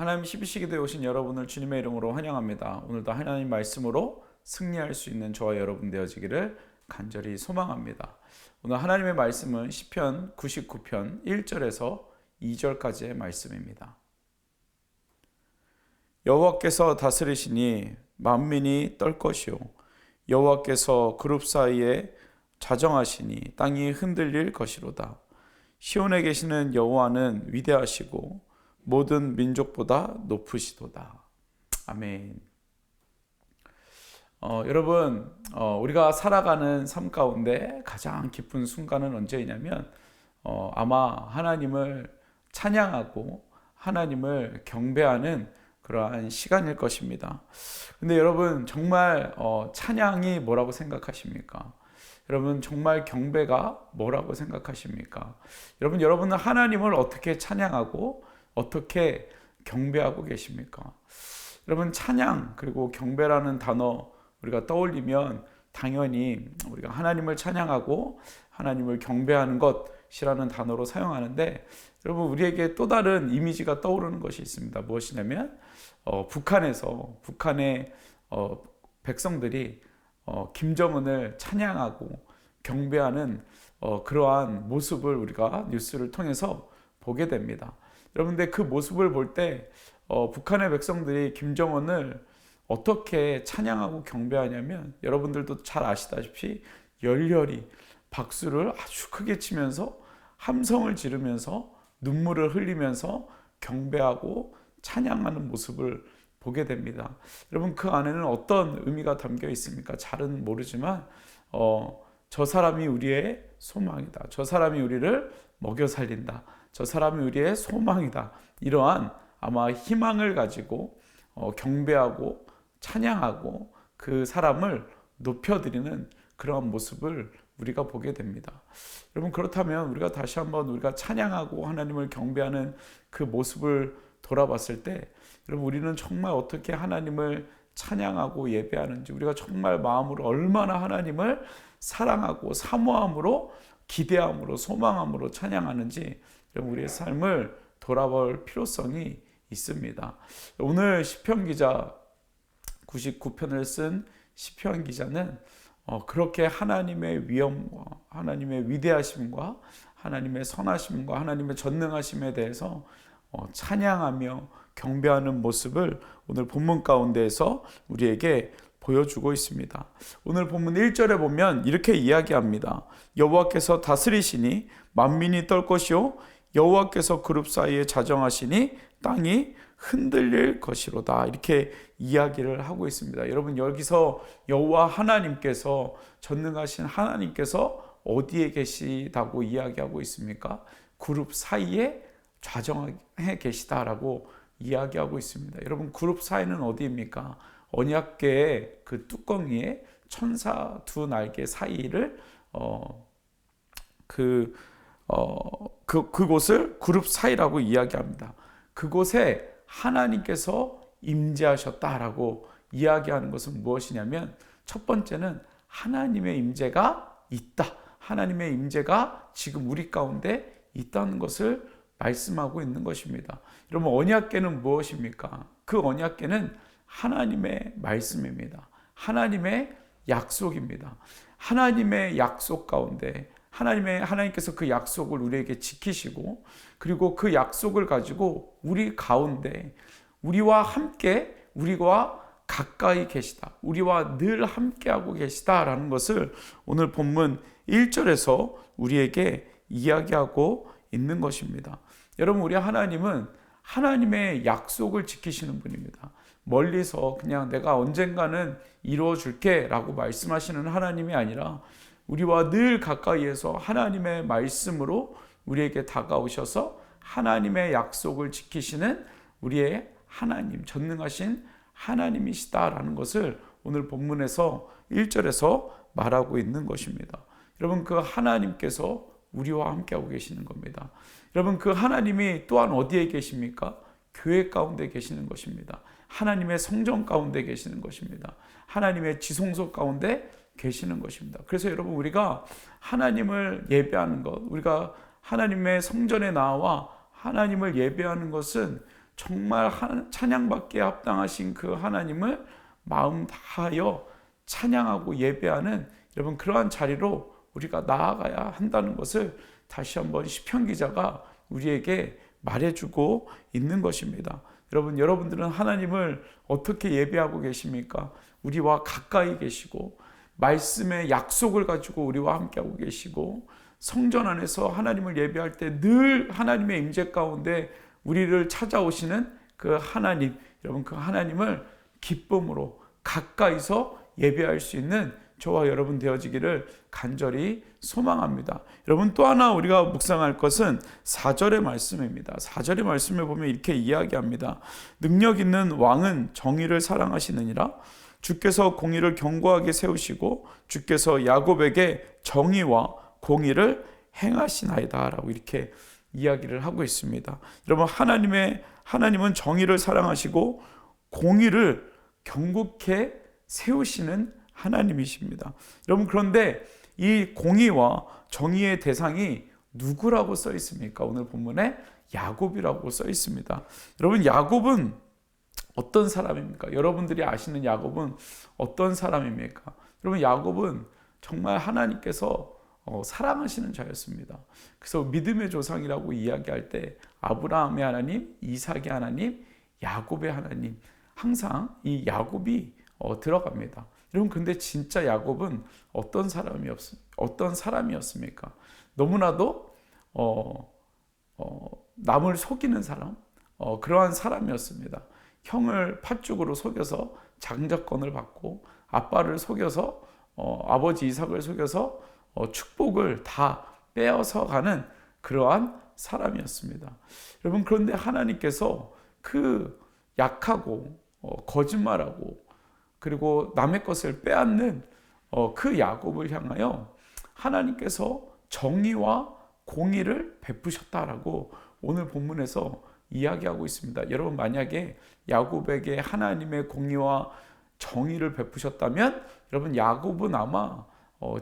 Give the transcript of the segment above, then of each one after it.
하나님 12시 기도에 오신 여러분을 주님의 이름으로 환영합니다. 오늘도 하나님 말씀으로 승리할 수 있는 저와 여러분 되어지기를 간절히 소망합니다. 오늘 하나님의 말씀은 시편 99편 1절에서 2절까지의 말씀입니다. 여호와께서 다스리시니 만민이 떨 것이요 여호와께서 그룹 사이에 자정하시니 땅이 흔들릴 것이로다. 시온에 계시는 여호와는 위대하시고 모든 민족보다 높으시도다. 아멘. 여러분, 우리가 살아가는 삶 가운데 가장 기쁜 순간은 언제이냐면 아마 하나님을 찬양하고 하나님을 경배하는 그러한 시간일 것입니다. 근데 여러분, 정말 찬양이 뭐라고 생각하십니까? 여러분, 정말 경배가 뭐라고 생각하십니까? 여러분은 하나님을 어떻게 찬양하고 어떻게 경배하고 계십니까? 여러분, 찬양 그리고 경배라는 단어 우리가 떠올리면 당연히 우리가 하나님을 찬양하고 하나님을 경배하는 것이라는 단어로 사용하는데, 여러분, 우리에게 또 다른 이미지가 떠오르는 것이 있습니다. 무엇이냐면 북한의 백성들이 김정은을 찬양하고 경배하는 그러한 모습을 우리가 뉴스를 통해서 보게 됩니다. 여러분들, 그 모습을 볼 때 북한의 백성들이 김정은을 어떻게 찬양하고 경배하냐면, 여러분들도 잘 아시다시피 열렬히 박수를 아주 크게 치면서 함성을 지르면서 눈물을 흘리면서 경배하고 찬양하는 모습을 보게 됩니다. 여러분, 그 안에는 어떤 의미가 담겨 있습니까? 잘은 모르지만 저 사람이 우리의 소망이다. 저 사람이 우리를 먹여 살린다. 저 사람이 우리의 소망이다. 이러한 아마 희망을 가지고 경배하고 찬양하고 그 사람을 높여드리는 그러한 모습을 우리가 보게 됩니다. 여러분, 그렇다면 우리가 다시 한번 우리가 찬양하고 하나님을 경배하는 그 모습을 돌아봤을 때, 여러분, 우리는 정말 어떻게 하나님을 찬양하고 예배하는지, 우리가 정말 마음으로 얼마나 하나님을 사랑하고 사모함으로 기대함으로 소망함으로 찬양하는지, 여러분, 우리의 삶을 돌아볼 필요성이 있습니다. 오늘 시편 기자 99편을 쓴 시편 기자는 그렇게 하나님의 위엄과 하나님의 위대하심과 하나님의 선하심과 하나님의 전능하심에 대해서 찬양하며 경배하는 모습을 오늘 본문 가운데에서 우리에게 보여주고 있습니다. 오늘 본문 1절에 보면 이렇게 이야기합니다. 여호와께서 다스리시니 만민이 떨 것이요 여호와께서 그룹 사이에 자정하시니 땅이 흔들릴 것이로다. 이렇게 이야기를 하고 있습니다. 여러분, 여기서 여호와 하나님께서, 전능하신 하나님께서 어디에 계시다고 이야기하고 있습니까? 그룹 사이에 좌정해 계시다라고 이야기하고 있습니다. 여러분, 그룹 사이는 어디입니까? 언약궤의 그 뚜껑 위에 천사 두 날개 사이를 그곳을 그룹 사이라고 이야기합니다. 그곳에 하나님께서 임재하셨다라고 이야기하는 것은 무엇이냐면, 첫 번째는 하나님의 임재가 있다. 하나님의 임재가 지금 우리 가운데 있다는 것을 말씀하고 있는 것입니다. 여러분, 언약궤는 무엇입니까? 그 언약궤는 하나님의 말씀입니다. 하나님의 약속입니다. 하나님의 약속 가운데 하나님께서 그 약속을 우리에게 지키시고, 그리고 그 약속을 가지고 우리 가운데 우리와 함께, 우리와 가까이 계시다, 우리와 늘 함께하고 계시다라는 것을 오늘 본문 1절에서 우리에게 이야기하고 있는 것입니다. 여러분, 우리 하나님은 하나님의 약속을 지키시는 분입니다. 멀리서 그냥 내가 언젠가는 이루어 줄게 라고 말씀하시는 하나님이 아니라, 우리와 늘 가까이에서 하나님의 말씀으로 우리에게 다가오셔서 하나님의 약속을 지키시는 우리의 하나님, 전능하신 하나님이시다라는 것을 오늘 본문에서 1절에서 말하고 있는 것입니다. 여러분, 그 하나님께서 우리와 함께하고 계시는 겁니다. 여러분, 그 하나님이 또한 어디에 계십니까? 교회 가운데 계시는 것입니다. 하나님의 성전 가운데 계시는 것입니다. 하나님의 지성소 가운데 계시는 것입니다. 그래서 여러분, 우리가 하나님을 예배하는 것, 우리가 하나님의 성전에 나와 하나님을 예배하는 것은 정말 찬양받기에 합당하신 그 하나님을 마음 다하여 찬양하고 예배하는 여러분 그러한 자리로 우리가 나아가야 한다는 것을 다시 한번 시편 기자가 우리에게 말해주고 있는 것입니다. 여러분들은 하나님을 어떻게 예배하고 계십니까? 우리와 가까이 계시고 말씀의 약속을 가지고 우리와 함께하고 계시고 성전 안에서 하나님을 예배할 때 늘 하나님의 임재 가운데 우리를 찾아오시는 그 하나님, 여러분 그 하나님을 기쁨으로 가까이서 예배할 수 있는 저와 여러분 되어지기를 간절히 소망합니다. 여러분 또 하나 우리가 묵상할 것은 4절의 말씀입니다. 4절의 말씀에 보면 이렇게 이야기합니다. 능력 있는 왕은 정의를 사랑하시느니라. 주께서 공의를 견고하게 세우시고 주께서 야곱에게 정의와 공의를 행하시나이다 라고 이렇게 이야기를 하고 있습니다. 여러분 하나님은 정의를 사랑하시고 공의를 견고하게 세우시는 하나님이십니다. 여러분 그런데 이 공의와 정의의 대상이 누구라고 써 있습니까? 오늘 본문에 야곱이라고 써 있습니다. 여러분 야곱은 어떤 사람입니까? 여러분들이 아시는 야곱은 어떤 사람입니까? 여러분 야곱은 정말 하나님께서 사랑하시는 자였습니다. 그래서 믿음의 조상이라고 이야기할 때 아브라함의 하나님, 이삭의 하나님, 야곱의 하나님 항상 이 야곱이 들어갑니다. 여러분 근데 진짜 야곱은 어떤 사람이었습니까? 너무나도 남을 속이는 사람, 그러한 사람이었습니다. 형을 팥죽으로 속여서 장자권을 받고 아빠를 속여서 아버지 이삭을 속여서 축복을 다 빼앗아 가는 그러한 사람이었습니다. 여러분 그런데 하나님께서 그 약하고 거짓말하고 그리고 남의 것을 빼앗는 그 야곱을 향하여 하나님께서 정의와 공의를 베푸셨다라고 오늘 본문에서 이야기하고 있습니다. 여러분 만약에 야곱에게 하나님의 공의와 정의를 베푸셨다면 여러분 야곱은 아마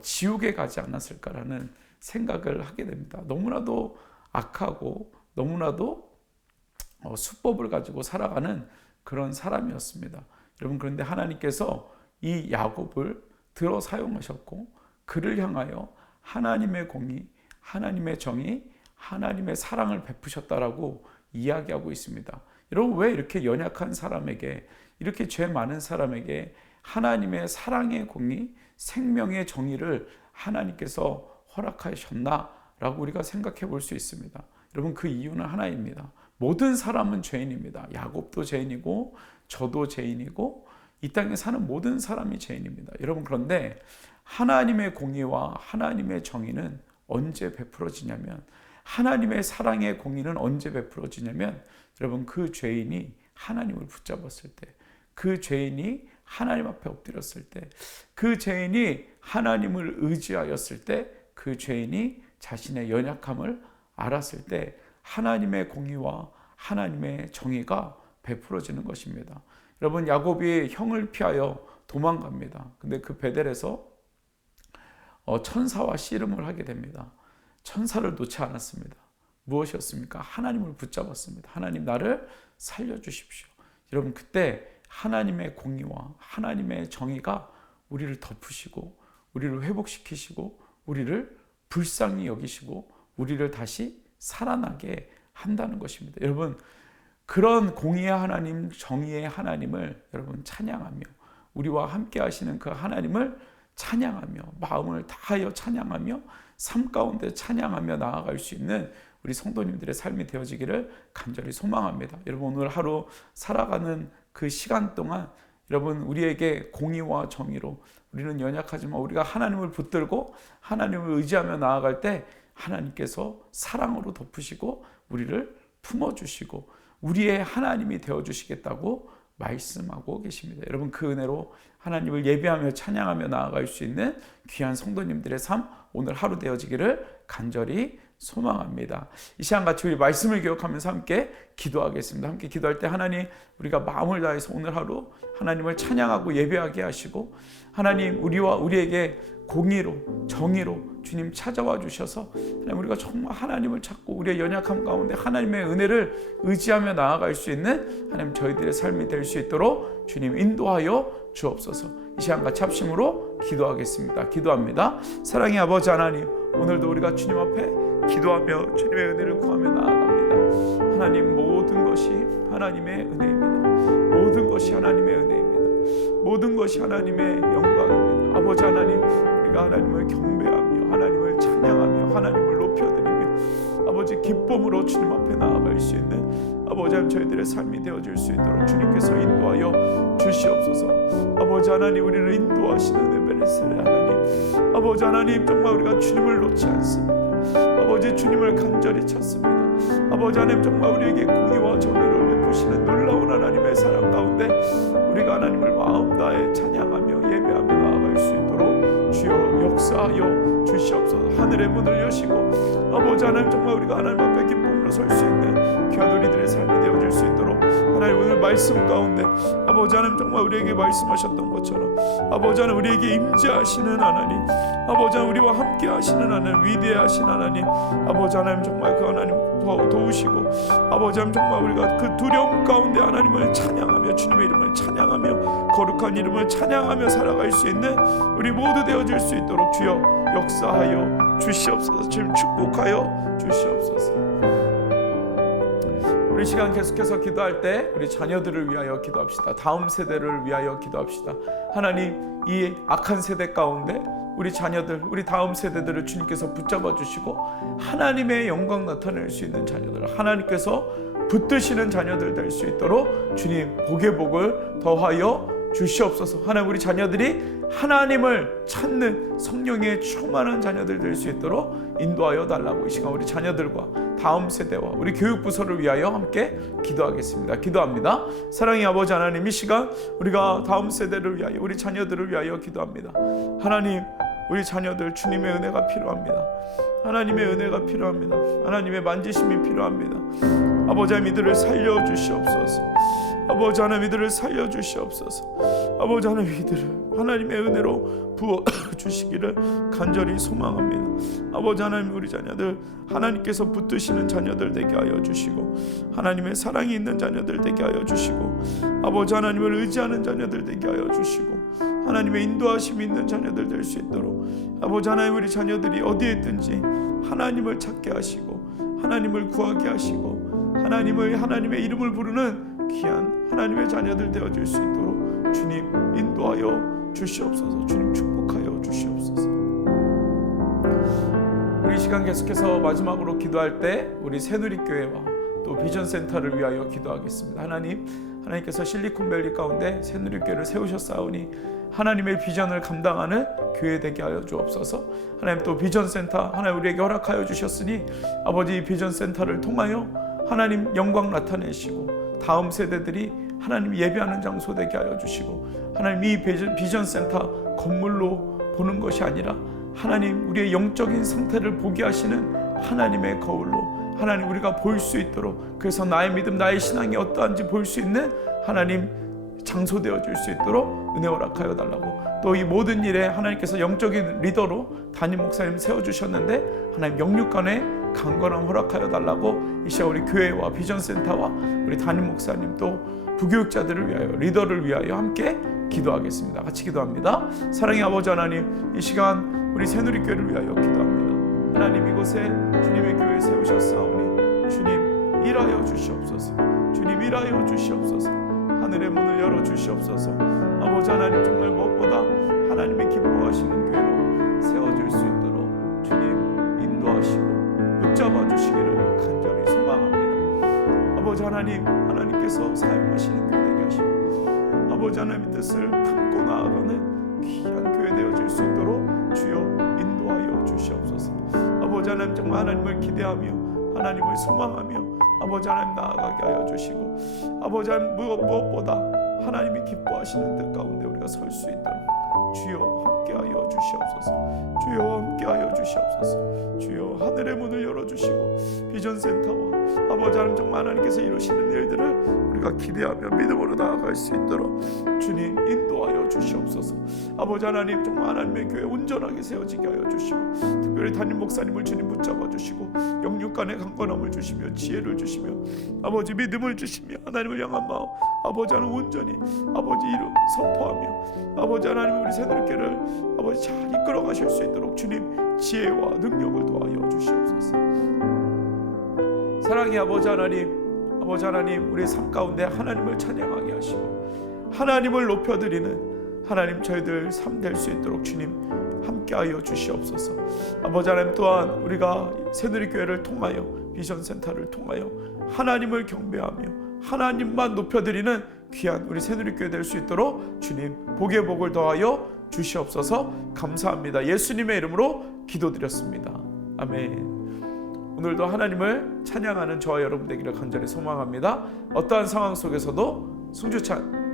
지옥에 가지 않았을까라는 생각을 하게 됩니다. 너무나도 악하고 너무나도 수법을 가지고 살아가는 그런 사람이었습니다. 여러분 그런데 하나님께서 이 야곱을 들어 사용하셨고 그를 향하여 하나님의 공의, 하나님의 정의, 하나님의 사랑을 베푸셨다라고 이야기하고 있습니다. 여러분 왜 이렇게 연약한 사람에게 이렇게 죄 많은 사람에게 하나님의 사랑의 공의, 생명의 정의를 하나님께서 허락하셨나라고 우리가 생각해 볼 수 있습니다. 여러분 그 이유는 하나입니다. 모든 사람은 죄인입니다. 야곱도 죄인이고 저도 죄인이고 이 땅에 사는 모든 사람이 죄인입니다. 여러분 그런데 하나님의 공의와 하나님의 정의는 언제 베풀어지냐면 하나님의 사랑의 공의는 언제 베풀어지냐면 여러분 그 죄인이 하나님을 붙잡았을 때, 그 죄인이 하나님 앞에 엎드렸을 때, 그 죄인이 하나님을 의지하였을 때, 그 죄인이 자신의 연약함을 알았을 때 하나님의 공의와 하나님의 정의가 베풀어지는 것입니다. 여러분 야곱이 형을 피하여 도망갑니다. 근데 그 베델에서 천사와 씨름을 하게 됩니다. 천사를 놓지 않았습니다. 무엇이었습니까? 하나님을 붙잡았습니다. 하나님 나를 살려주십시오. 여러분 그때 하나님의 공의와 하나님의 정의가 우리를 덮으시고 우리를 회복시키시고 우리를 불쌍히 여기시고 우리를 다시 살아나게 한다는 것입니다. 여러분 그런 공의의 하나님, 정의의 하나님을 여러분 찬양하며 우리와 함께 하시는 그 하나님을 찬양하며 마음을 다하여 찬양하며 삶 가운데 찬양하며 나아갈 수 있는 우리 성도님들의 삶이 되어지기를 간절히 소망합니다. 여러분 오늘 하루 살아가는 그 시간 동안 여러분 우리에게 공의와 정의로 우리는 연약하지만 우리가 하나님을 붙들고 하나님을 의지하며 나아갈 때 하나님께서 사랑으로 덮으시고 우리를 품어주시고 우리의 하나님이 되어주시겠다고 말씀하고 계십니다. 여러분 그 은혜로 하나님을 예배하며 찬양하며 나아갈 수 있는 귀한 성도님들의 삶 오늘 하루 되어지기를 간절히 소망합니다. 이 시간 같이 우리 말씀을 기억하면서 함께 기도하겠습니다. 함께 기도할 때 하나님, 우리가 마음을 다해서 오늘 하루 하나님을 찬양하고 예배하게 하시고, 하나님 우리와 우리에게 공의로 정의로 주님 찾아와 주셔서 하나님, 우리가 정말 하나님을 찾고 우리의 연약함 가운데 하나님의 은혜를 의지하며 나아갈 수 있는 하나님 저희들의 삶이 될 수 있도록 주님 인도하여 주옵소서. 이 시간 같이 합심으로 기도하겠습니다. 기도합니다. 사랑의 아버지 하나님, 오늘도 우리가 주님 앞에 기도하며 주님의 은혜를 구하며 나아갑니다. 하나님, 모든 것이 하나님의 은혜입니다. 모든 것이 하나님의 은혜입니다. 모든 것이 하나님의 영광입니다. 아버지 하나님, 우리가 하나님을 경배하며 하나님을 찬양하며 하나님을 높여드리며 아버지 기쁨으로 주님 앞에 나아갈 수 있는 아버지 하나님 저희들의 삶이 되어질 수 있도록 주님께서 인도하여 주시옵소서. 아버지 하나님, 우리를 인도하시는 에베네셀 하나님, 아버지 하나님, 정말 우리가 주님을 놓지 않습니다. 아버지, 주님을 간절히 찾습니다. 아버지 하나님, 정말 우리에게 공의와 정의를 베푸시는 놀라운 하나님의 사랑 가운데 우리가 하나님을 마음 다해 찬양하며 예배하며 나아갈 수 있도록 주여 역사하여 주시옵소서. 하늘의 문을 여시고 아버지 하나님, 정말 우리가 하나님 앞에 기쁨으로 설 수 있는 귀한 우리들의 삶이 되어질 수 있도록 하나님, 오늘 말씀 가운데 아버지 하나님, 정말 우리에게 말씀하셨던 것처럼 아버지 하나님, 우리에게 임재하시는 하나님, 아버지 하나님, 우리와 함께 하시는 하나님, 위대하신 하나님, 아버지 하나님, 정말 그 하나님 도우시고 아버지 하나님, 정말 우리가 그 두려움 가운데 하나님을 찬양하며 주님의 이름을 찬양하며 거룩한 이름을 찬양하며 살아갈 수 있는 우리 모두 되어질 수 있도록 주여 역사하여 주시옵소서. 주님 축복하여 주시옵소서. 우리 시간 계속해서 기도할 때 우리 자녀들을 위하여 기도합시다. 다음 세대를 위하여 기도합시다. 하나님, 이 악한 세대 가운데 우리 자녀들, 우리 다음 세대들을 주님께서 붙잡아 주시고 하나님의 영광 나타낼 수 있는 자녀들, 하나님께서 붙드시는 자녀들 될 수 있도록 주님 복의 복을 더하여 주시옵소서. 하나님, 우리 자녀들이 하나님을 찾는 성령에 충만한 자녀들 될 수 있도록 인도하여 달라고 이 시간 우리 자녀들과 다음 세대와 우리 교육부서를 위하여 함께 기도하겠습니다. 기도합니다. 사랑의 아버지 하나님, 이 시간 우리가 다음 세대를 위하여 우리 자녀들을 위하여 기도합니다. 하나님, 우리 자녀들 주님의 은혜가 필요합니다. 하나님의 은혜가 필요합니다. 하나님의 만지심이 필요합니다. 아버지 하나님, 이들을 살려주시옵소서. 아버지 하나님, 이들을 살려주시옵소서. 아버지 하나님, 이들을 하나님의 은혜로 부어주시기를 간절히 소망합니다. 아버지 하나님, 우리 자녀들 하나님께서 붙드시는 자녀들 되게 하여 주시고 하나님의 사랑이 있는 자녀들 되게 하여 주시고 아버지 하나님을 의지하는 자녀들 되게 하여 주시고 하나님의 인도하심이 있는 자녀들 될 수 있도록 아버지 하나님, 우리 자녀들이 어디에 있든지 하나님을 찾게 하시고 하나님을 구하게 하시고 하나님의 이름을 부르는 귀한 하나님의 자녀들 되어질 수 있도록 주님 인도하여 주시옵소서. 주님 축복하여 주시옵소서. 우리 시간 계속해서 마지막으로 기도할 때 우리 새누리교회와 또 비전센터를 위하여 기도하겠습니다. 하나님께서 실리콘밸리 가운데 새누리교회를 세우셨사오니 하나님의 비전을 감당하는 교회 되게 하여 주옵소서. 하나님, 또 비전센터 하나님 우리에게 허락하여 주셨으니 아버지, 비전센터를 통하여 하나님 영광 나타내시고 다음 세대들이 하나님 예배하는 장소 되게 하여 주시고 하나님, 이 비전센터 건물로 보는 것이 아니라 하나님 우리의 영적인 상태를 보게 하시는 하나님의 거울로 하나님 우리가 볼 수 있도록, 그래서 나의 믿음, 나의 신앙이 어떠한지 볼 수 있는 하나님 장소 되어질 수 있도록 은혜 허락하여 달라고, 또 이 모든 일에 하나님께서 영적인 리더로 담임 목사님 세워주셨는데 하나님 영육간에 강건함 허락하여 달라고 이 시간 우리 교회와 비전센터와 우리 담임 목사님 또 부교육자들을 위하여, 리더를 위하여 함께 기도하겠습니다. 같이 기도합니다. 사랑의 아버지 하나님, 이 시간 우리 새누리교회를 위하여 기도합니다. 하나님, 이곳에 주님의 교회 세우셨사오니 주님 일하여 주시옵소서. 주님 일하여 주시옵소서. 하늘의 문을 열어 주시옵소서. 아버지 하나님, 정말 무엇보다 하나님의 기뻐하시는 교회로 세워질 수 있도록 주님 인도하시고 붙잡아 주시기를 간절히 소망합니다. 아버지 하나님, 하나님께서 사용하시는 교회 되게 하시고 아버지 하나님의 뜻을 품고 나아가는 귀한 교회 되어질 수 있도록 주여 인도하여 주시옵소서. 아버지 하나님, 정말 하나님을 기대하며 하나님을 소망하며 아버지 하나님 나아가게 하여 주시고 아버지 하나님, 무엇보다 하나님이 기뻐하시는 뜻 가운데 우리가 설 수 있도록 주여 함께하여 주시옵소서. 주여 함께하여 주시옵소서. 주여 하늘의 문을 열어주시고 비전센터와 아버지 하나님 정말 하나님께서 이루시는 일들을 우리가 기대하며 믿음으로 나아갈 수 있도록 주님 인도하여 주시옵소서. 아버지 하나님 정말 하나님의 교회 온전하게 세워지게 하여 주시고 특별히 담임 목사님을 주님 붙잡아 주시고 영육간의 강건함을 주시며 지혜를 주시며 아버지 믿음을 주시며 하나님을 향한 마음 아버지 하나님 온전히 아버지 이름 선포하며 아버지 하나님 우리 새누리교회를 아버지 잘 이끌어 가실 수 있도록 주님 지혜와 능력을 도하여 주시옵소서. 사랑의 아버지 하나님 우리의 삶 가운데 하나님을 찬양하게 하시고 하나님을 높여드리는 하나님 저희들 삶 될 수 있도록 주님 함께하여 주시옵소서. 아버지 하나님 또한 우리가 새누리교회를 통하여 비전센터를 통하여 하나님을 경배하며 하나님만 높여드리는 귀한 우리 새누리교회 될 수 있도록 주님 복의 복을 더하여 주시옵소서. 감사합니다. 예수님의 이름으로 기도드렸습니다. 아멘. 오늘도 하나님을 찬양하는 저와 여러분 되기를 간절히 소망합니다. 어떠한 상황 속에서도 승주찬